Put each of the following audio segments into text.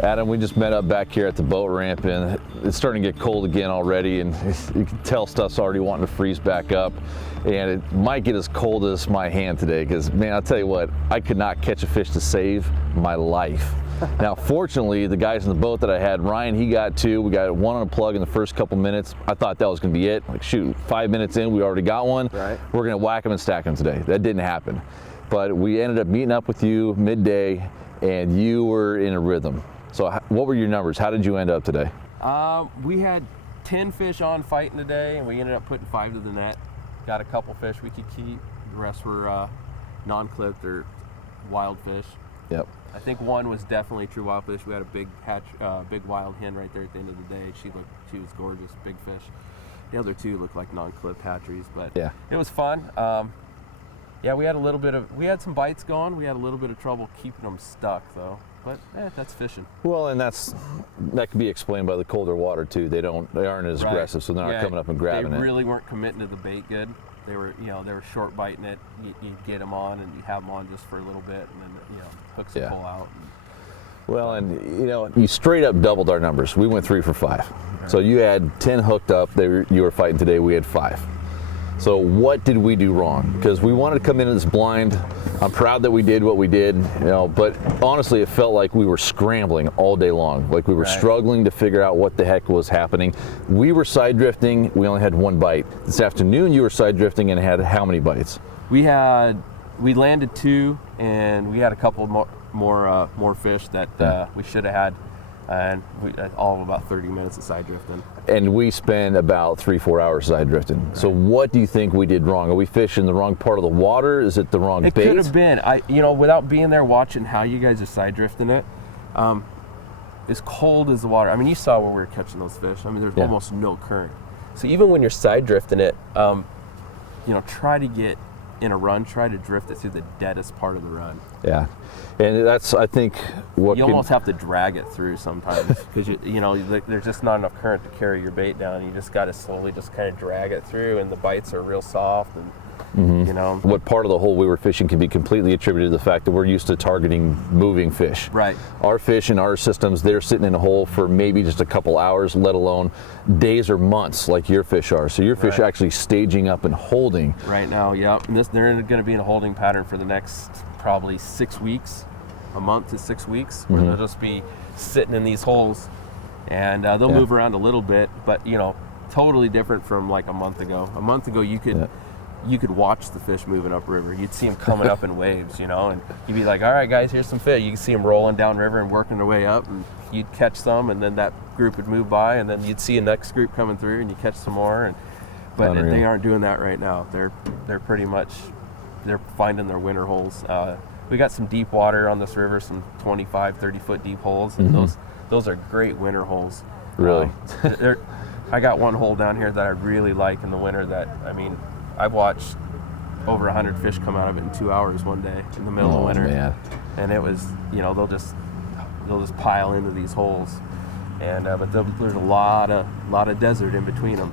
Adam, we just met up back here at the boat ramp, and it's starting to get cold again already, and you can tell stuff's already wanting to freeze back up, and it might get as cold as my hand today, because man, I'll tell you what, I could not catch a fish to save my life. Now, fortunately, the guys in the boat that I had, Ryan, he got two. We got one on a plug in the first couple minutes. I thought that was going to be it. Like, shoot, 5 minutes in, we already got one. Right. We're going to whack them and stack them today. That didn't happen. But we ended up meeting up with you midday, and you were in a rhythm. So what were your numbers? How did you end up today? We had 10 fish on fighting today, and we ended up putting 5 to the net. Got a couple fish we could keep. The rest were non-clipped or wild fish. Yep. I think one was definitely true wild fish. We had a big big wild hen right there at the end of the day. She was gorgeous, big fish. The other two looked like non-clipped hatcheries, but yeah, it was fun. Yeah, we had some bites going. We had a little bit of trouble keeping them stuck though. But that's fishing. Well, and that can be explained by the colder water too. They aren't as aggressive, so they're not coming up and grabbing it. They really weren't committing to the bait good. They were short biting it. You get them on, and you have them on just for a little bit, and then hooks and pull out. Well, and you straight up doubled our numbers. We went 3 for 5. Right. So you had 10 hooked up. You were fighting today. We had 5. So what did we do wrong? Because we wanted to come in as blind. I'm proud that we did what we did, but honestly, it felt like we were scrambling all day long. Like we were struggling to figure out what the heck was happening. We were side drifting. We only had 1 bite. This afternoon, you were side drifting and had how many bites? We landed 2, and we had a couple more fish that we should have had. And all of about 30 minutes of side drifting. And we spent about 3-4 hours side drifting. Right. So what do you think we did wrong? Are we fishing the wrong part of the water? Is it the wrong bait? It could have been. Without being there watching how you guys are side drifting it, as cold as the water. I mean, you saw where we were catching those fish. I mean, there's almost no current. So even when you're side drifting it, try to get in a run, try to drift it through the deadest part of the run. Yeah, and that's, I think, what you almost have to drag it through sometimes because there's just not enough current to carry your bait down. You just got to slowly just kind of drag it through, and the bites are real soft. And what part of the hole we were fishing can be completely attributed to the fact that we're used to targeting moving fish. Right. Our fish in our systems, they're sitting in a hole for maybe just a couple hours, let alone days or months like your fish are. So your fish are actually staging up and holding. Right now, yeah. And they're going to be in a holding pattern for the next probably 6 weeks, a month to 6 weeks, where they'll just be sitting in these holes, and they'll move around a little bit, but totally different from like a month ago. A month ago, you could watch the fish moving upriver. You'd see them coming up in waves, and you'd be like, all right, guys, here's some fish. You can see them rolling downriver and working their way up, and you'd catch some, and then that group would move by, and then you'd see a next group coming through, and you catch some more. But they aren't doing that right now. They're pretty much, they're finding their winter holes. We got some deep water on this river, some 25, 30-foot deep holes, and those are great winter holes. Really? I got one hole down here that I really like in the winter that, I've watched over 100 fish come out of it in 2 hours one day in the middle of winter. Man. And it was, they'll just pile into these holes. And but there's a lot of desert in between them.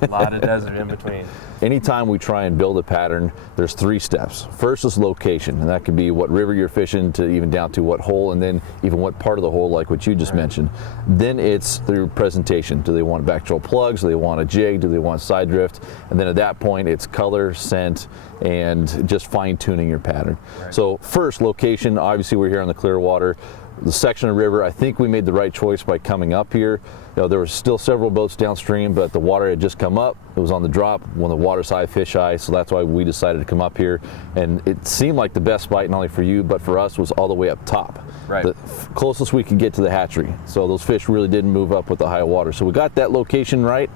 A lot of desert in between. Anytime we try and build a pattern, there's 3 steps. First is location, and that could be what river you're fishing to even down to what hole, and then even what part of the hole, like what you just mentioned. Then it's their presentation. Do they want back troll plugs? Do they want a jig? Do they want side drift? And then at that point, it's color, scent, and just fine tuning your pattern. Right. So first, location. Obviously, we're here on the Clearwater. The section of river, I think we made the right choice by coming up here. There were still several boats downstream, but the water had just come up. It was on the drop when the water's high, fish high, so that's why we decided to come up here. And it seemed like the best bite, not only for you, but for us, was all the way up top. Right. The closest we could get to the hatchery. So those fish really didn't move up with the high water. So we got that location right,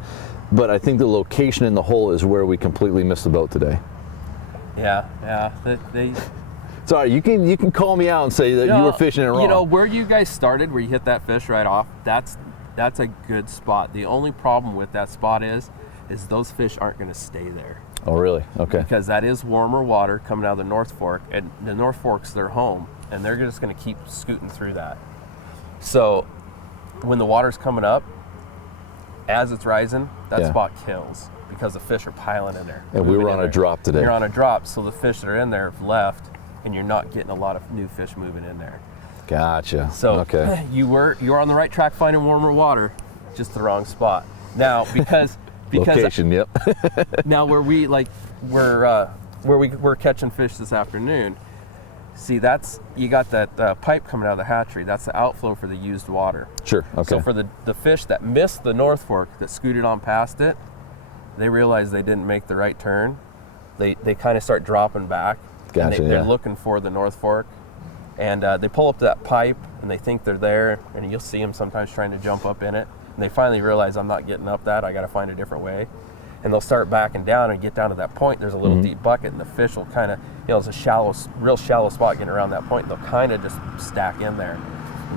but I think the location in the hole is where we completely missed the boat today. Yeah. Sorry, you can call me out and say that you were fishing it wrong. Where you guys started, where you hit that fish right off, that's a good spot. The only problem with that spot is those fish aren't going to stay there. Oh, really? Okay. Because that is warmer water coming out of the North Fork, and the North Fork's their home, and they're just going to keep scooting through that. So when the water's coming up, as it's rising, that spot kills because the fish are piling in there. And we were on a drop today. You're on a drop, so the fish that are in there have left, and you're not getting a lot of new fish moving in there. Gotcha. So okay. you were on the right track finding warmer water, just the wrong spot. Now because Location, yep. now where we're catching fish this afternoon, see, you got that pipe coming out of the hatchery. That's the outflow for the used water. Sure, okay. So for the fish that missed the North Fork, that scooted on past it, they realized they didn't make the right turn. They kind of start dropping back. Gotcha, They're looking for the North Fork. And they pull up to that pipe, and they think they're there, and you'll see them sometimes trying to jump up in it. And they finally realize, I'm not getting up that, I got to find a different way. And they'll start backing down and get down to that point. There's a little deep bucket, and the fish will kind of, it's a real shallow spot getting around that point. They'll kind of just stack in there.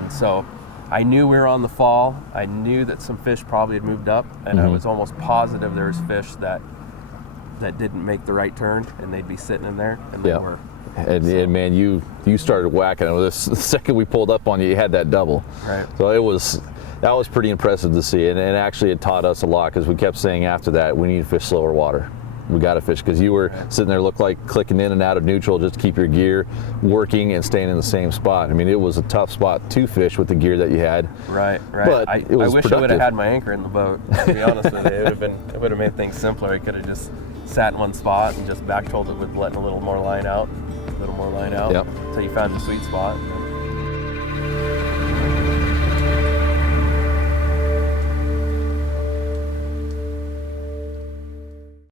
And so I knew we were on the fall. I knew that some fish probably had moved up, and I was almost positive there was fish that didn't make the right turn, and they'd be sitting in there, and they were. And man, you started whacking it. The second we pulled up on you, you had that double. Right. So that was pretty impressive to see, and actually it taught us a lot, because we kept saying after that, we need to fish slower water. We got to fish, because you were sitting there, looked like clicking in and out of neutral just to keep your gear working and staying in the same spot. I mean, it was a tough spot to fish with the gear that you had. Right. But I it was wish productive. I would have had my anchor in the boat, to be honest with you. It would have made things simpler. I could have just sat in one spot and just backtold it with letting a little more line out, Yep. until you found the sweet spot.